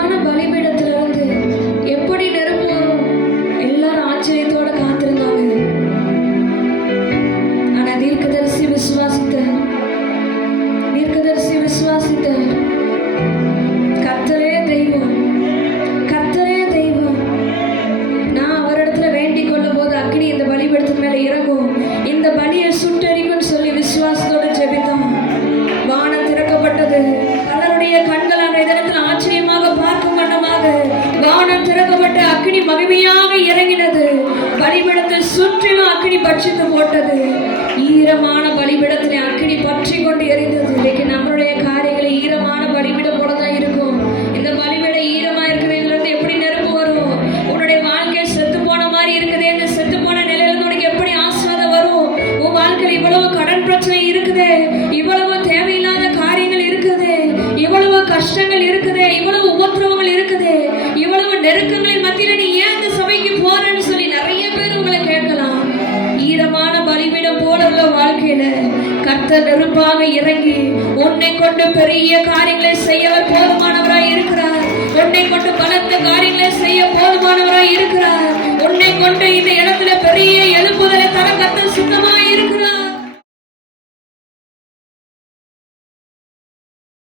ஈரமான பலிபீடத்திலிருந்து எப்படி நெருப்பு வரும்? எல்லாரும் ஆச்சரியத்தோட காத்திருந்தாங்க. ஆனா தீர்க்கதரிசி விசுவாசித்தார். கர்த்தரே தெய்வம், கர்த்தரே தெய்வம். நான் அவரிடத்துல வேண்டிக் கொள்ளும் போது அக்னி இந்த பலிபீடத்தின் மேல இறங்கும், இந்த பலியை சுட்டரிக்கும் சொல்லி விசுவாசத்தோடு ஜெபித்தான். வானம் திறக்கப்பட்டது. பலருடைய கண்கள் அந்த இடத்தில் ஆச்சரியமாக பார்க்கும் வண்ணமாக வானம் திறக்கப்பட்டு அக்னி மகிமையாக இறங்கினது. பலிபீடத்தை சுற்றிலும் அக்னி பட்சித்து போட்டது. ஈரமான பலிபீடத்திலே அக்னி பற்றி கொண்டு எரிந்தது. இன்னைக்கு நம்மளுடைய காரியங்களை ஈரமான பலிபீடம் போலதான் இருக்கும். இந்த பலிபீடம் ஈரமா இருக்கிறதுல இருந்து எப்படி நெருப்பு வரும்? உன்னுடைய வாழ்க்கை செத்து போன மாதிரி இருக்குது. இந்த செத்து போன நிலையில இருந்து உனக்கு எப்படி ஆசீர்வாதம் வரும்? உன் வாழ்க்கையில் இவ்வளவு கடன் பிரச்சனை இருக்குது, இவ்வளவு தேவையில்லாத காரியங்கள் இருக்குது, இவ்வளவு கஷ்டங்கள் இருக்குது, இவ்வளவு உபத்திரவங்கள் இருக்குது, இவ்வளவு நெருக்கங்களின் மத்தியில நீ ஏன் இந்த சபைக்கு போறன்னு சொல்லி நிறைய பேர் உங்களை கேட்கலாம். ஈரமான பலிபீடம் போல உள்ள வாழ்க்கையில கர்த்தர் நெருப்பாக இறங்கி உன்னை கொண்டு பெரிய காரியங்களை செய்ய போதுமானவராய் இருக்கிறார். உன்னை கொண்டு பலத்த காரியங்களை